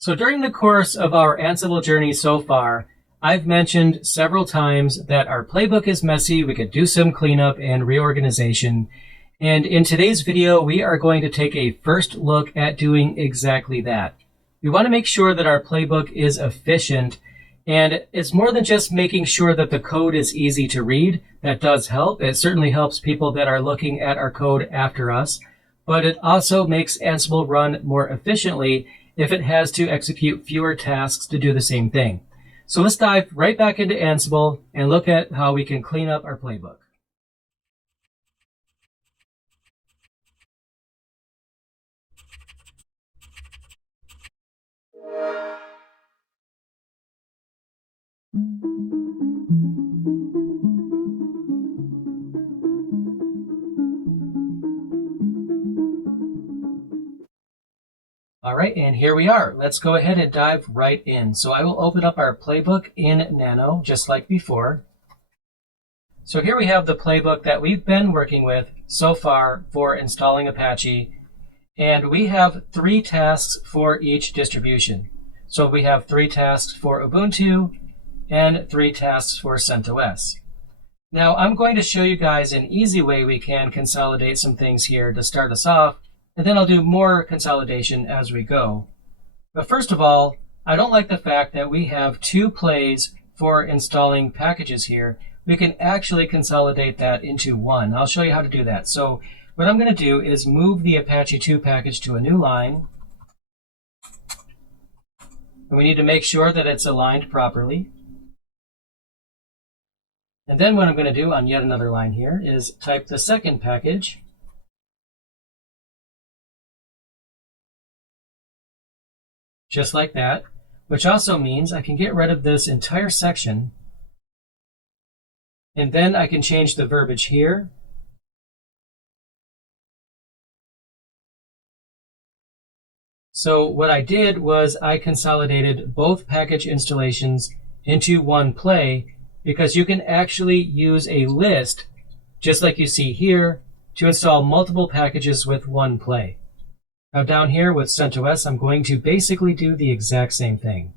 So during the course of our Ansible journey so far, I've mentioned several times that our playbook is messy. We could do some cleanup and reorganization. And in today's video, we are going to take a first look at doing exactly that. We want to make sure that our playbook is efficient, and it's more than just making sure that the code is easy to read. That does help. It certainly helps people that are looking at our code after us, but it also makes Ansible run more efficiently if it has to execute fewer tasks to do the same thing. So let's dive right back into Ansible and look at how we can clean up our playbook. All right, and here we are. Let's go ahead and dive right in. So I will open up our playbook in Nano, just like before. So here we have the playbook that we've been working with so far for installing Apache. And we have 3 tasks for each distribution. So we have 3 tasks for Ubuntu and 3 tasks for CentOS. Now I'm going to show you guys an easy way we can consolidate some things here to start us off, and then I'll do more consolidation as we go. But first of all, I don't like the fact that we have 2 plays for installing packages here. We can actually consolidate that into one. I'll show you how to do that. So what I'm going to do is move the Apache 2 package to a new line. And we need to make sure that it's aligned properly. And then what I'm going to do on yet another line here is type the second package. Just like that, which also means I can get rid of this entire section. And then I can change the verbiage here. So what I did was I consolidated both package installations into one play, because you can actually use a list, just like you see here, to install multiple packages with one play. Now down here with CentOS, I'm going to basically do the exact same thing.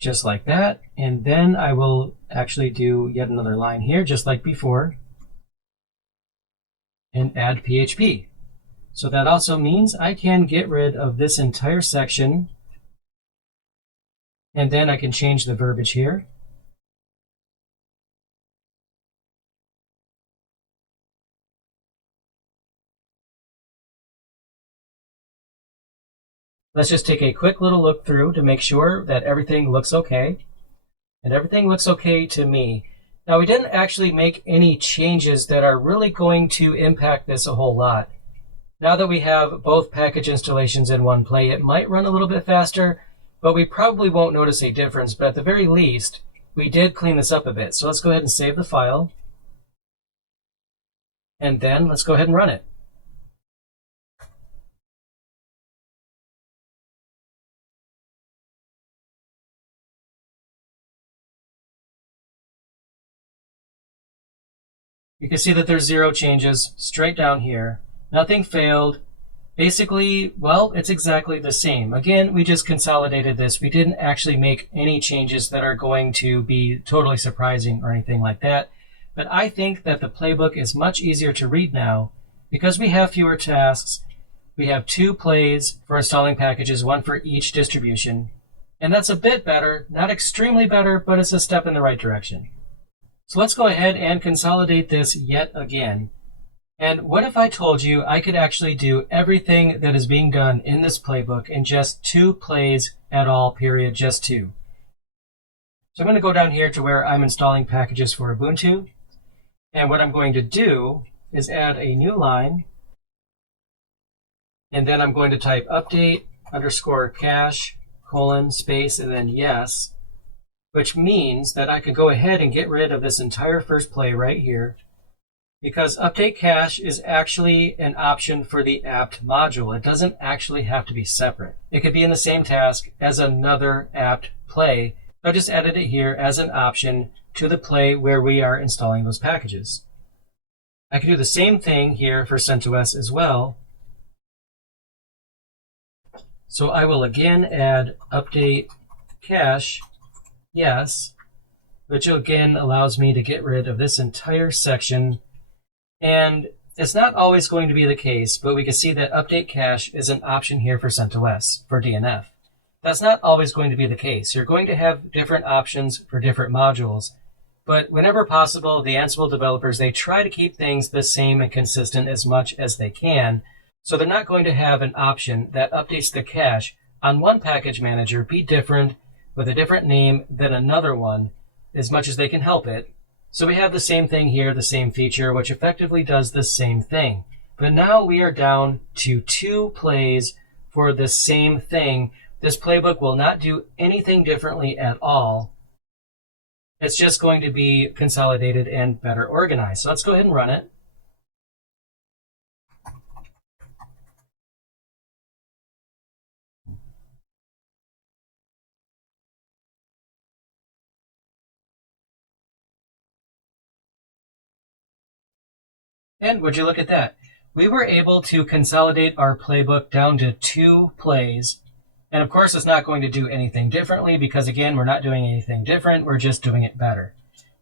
Just like that. And then I will actually do yet another line here, just like before, and add PHP. So that also means I can get rid of this entire section, and then I can change the verbiage here. Let's just take a quick little look through to make sure that everything looks okay. And everything looks okay to me. Now, we didn't actually make any changes that are really going to impact this a whole lot. Now that we have both package installations in one play, it might run a little bit faster, but we probably won't notice a difference. But at the very least, we did clean this up a bit. So let's go ahead and save the file. And then let's go ahead and run it. You can see that there's 0 changes straight down here. Nothing failed. Basically, well, it's exactly the same. Again, we just consolidated this. We didn't actually make any changes that are going to be totally surprising or anything like that. But I think that the playbook is much easier to read now because we have fewer tasks. We have 2 plays for installing packages, 1 for each distribution. And that's a bit better, not extremely better, but it's a step in the right direction. So let's go ahead and consolidate this yet again. And what if I told you I could actually do everything that is being done in this playbook in just 2 plays at all, period, just 2. So I'm going to go down here to where I'm installing packages for Ubuntu. And what I'm going to do is add a new line. And then I'm going to type update _ cache :space and then yes, which means that I could go ahead and get rid of this entire first play right here, because update cache is actually an option for the apt module. It doesn't actually have to be separate. It could be in the same task as another apt play. I just added it here as an option to the play where we are installing those packages. I can do the same thing here for CentOS as well. So I will again add update cache, yes, which again allows me to get rid of this entire section. And it's not always going to be the case, but we can see that update cache is an option here for CentOS, for DNF. That's not always going to be the case. You're going to have different options for different modules, but whenever possible, the Ansible developers, they try to keep things the same and consistent as much as they can. So they're not going to have an option that updates the cache on one package manager be different with a different name than another one as much as they can help it. So we have the same thing here, the same feature, which effectively does the same thing. But now we are down to 2 plays for the same thing. This playbook will not do anything differently at all. It's just going to be consolidated and better organized. So let's go ahead and run it. And would you look at that? We were able to consolidate our playbook down to 2 plays. And of course, it's not going to do anything differently because, again, we're not doing anything different. We're just doing it better.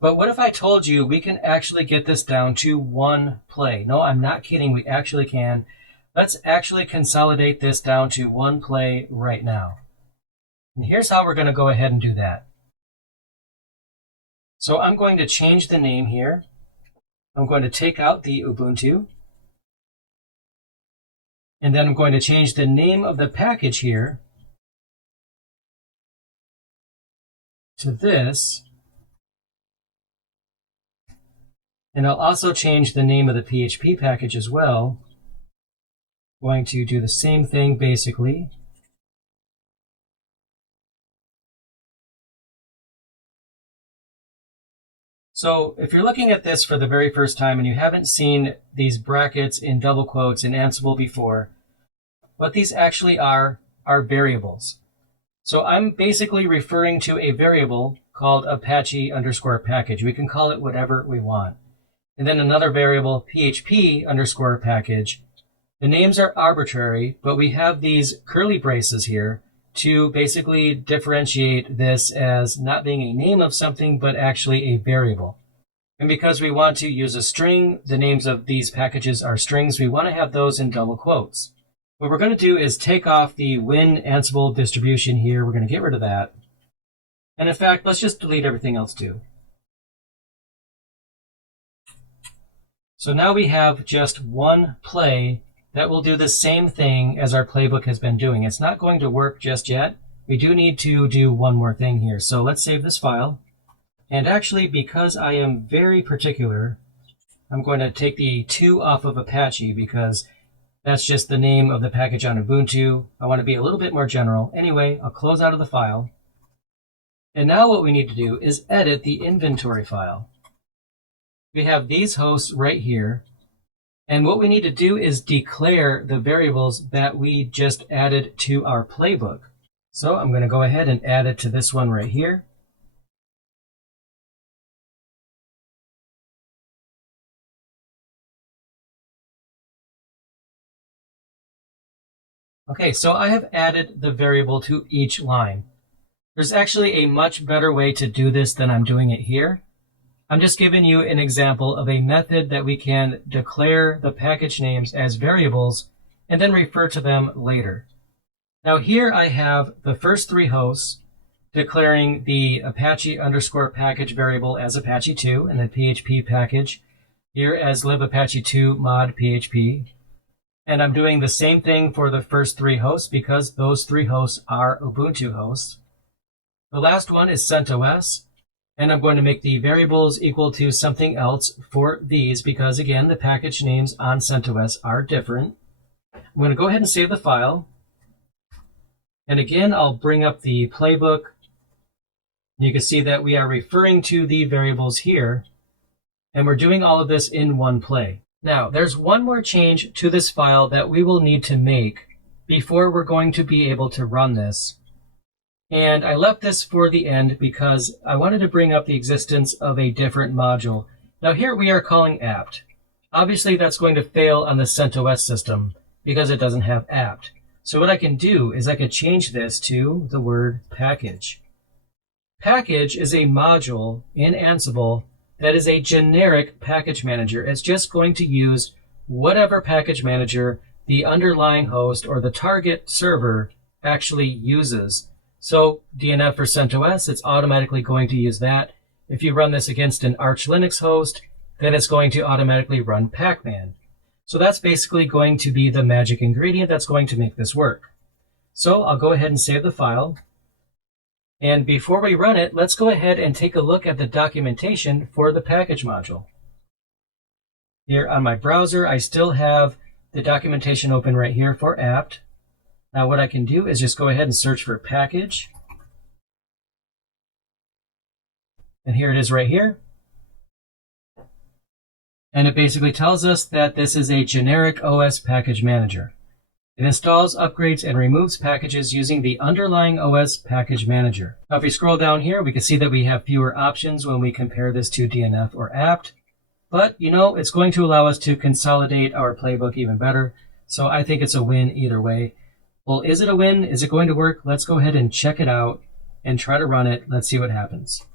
But what if I told you we can actually get this down to 1 play? No, I'm not kidding. We actually can. Let's actually consolidate this down to 1 play right now. And here's how we're going to go ahead and do that. So I'm going to change the name here. I'm going to take out the Ubuntu. And then I'm going to change the name of the package here to this. And I'll also change the name of the PHP package as well. Going to do the same thing basically. So if you're looking at this for the very first time and you haven't seen these brackets in double quotes in Ansible before, what these actually are variables. So I'm basically referring to a variable called Apache_package. We can call it whatever we want. And then another variable, PHP_package. The names are arbitrary, but we have these curly braces here to basically differentiate this as not being a name of something, but actually a variable. And because we want to use a string, the names of these packages are strings, we want to have those in double quotes. What we're going to do is take off the Win Ansible distribution here. We're going to get rid of that. And in fact, let's just delete everything else too. So now we have just 1 play that will do the same thing as our playbook has been doing. It's not going to work just yet. We do need to do one more thing here. So let's save this file. And actually, because I am very particular, I'm going to take the 2 off of Apache because that's just the name of the package on Ubuntu. I want to be a little bit more general. Anyway, I'll close out of the file. And now what we need to do is edit the inventory file. We have these hosts right here. And what we need to do is declare the variables that we just added to our playbook. So I'm going to go ahead and add it to this one right here. Okay, so I have added the variable to each line. There's actually a much better way to do this than I'm doing it here. I'm just giving you an example of a method that we can declare the package names as variables and then refer to them later. Now here I have the first 3 hosts declaring the Apache_package variable as Apache2 and the PHP package here as libapache2 mod PHP. And I'm doing the same thing for the first 3 hosts because those 3 hosts are Ubuntu hosts. The last one is CentOS. And I'm going to make the variables equal to something else for these because, again, the package names on CentOS are different. I'm going to go ahead and save the file. And again, I'll bring up the playbook. You can see that we are referring to the variables here. And we're doing all of this in 1 play. Now, there's one more change to this file that we will need to make before we're going to be able to run this. And I left this for the end because I wanted to bring up the existence of a different module. Now here we are calling apt. Obviously, that's going to fail on the CentOS system because it doesn't have apt. So what I can do is I could change this to the word package. Package is a module in Ansible that is a generic package manager. It's just going to use whatever package manager the underlying host or the target server actually uses. So DNF for CentOS, it's automatically going to use that. If you run this against an Arch Linux host, then it's going to automatically run Pacman. So that's basically going to be the magic ingredient that's going to make this work. So I'll go ahead and save the file. And before we run it, let's go ahead and take a look at the documentation for the package module. Here on my browser, I still have the documentation open right here for apt. Now what I can do is just go ahead and search for package. And here it is right here. And it basically tells us that this is a generic OS package manager. It installs, upgrades, and removes packages using the underlying OS package manager. Now if we scroll down here, we can see that we have fewer options when we compare this to DNF or apt. But, it's going to allow us to consolidate our playbook even better. So I think it's a win either way. Well, is it a win? Is it going to work? Let's go ahead and check it out and try to run it. Let's see what happens.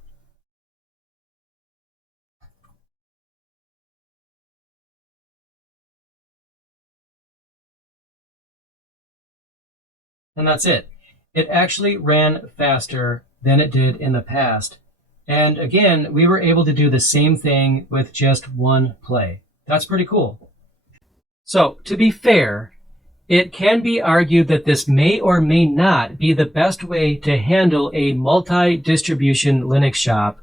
And that's it. It actually ran faster than it did in the past. And again, we were able to do the same thing with just one play. That's pretty cool. So, to be fair, it can be argued that this may or may not be the best way to handle a multi-distribution Linux shop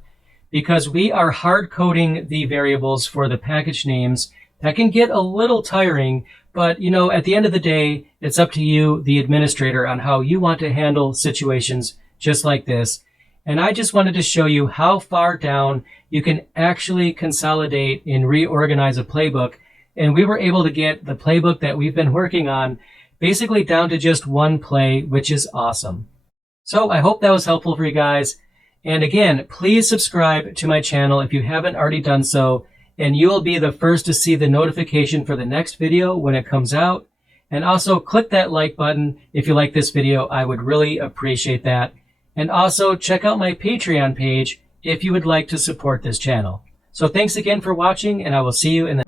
because we are hard-coding the variables for the package names. That can get a little tiring, but at the end of the day, it's up to you, the administrator, on how you want to handle situations just like this. And I just wanted to show you how far down you can actually consolidate and reorganize a playbook. And we were able to get the playbook that we've been working on basically down to just one play, which is awesome. So I hope that was helpful for you guys. And again, please subscribe to my channel if you haven't already done so. And you will be the first to see the notification for the next video when it comes out. And also click that like button if you like this video. I would really appreciate that. And also check out my Patreon page if you would like to support this channel. So thanks again for watching, and I will see you in the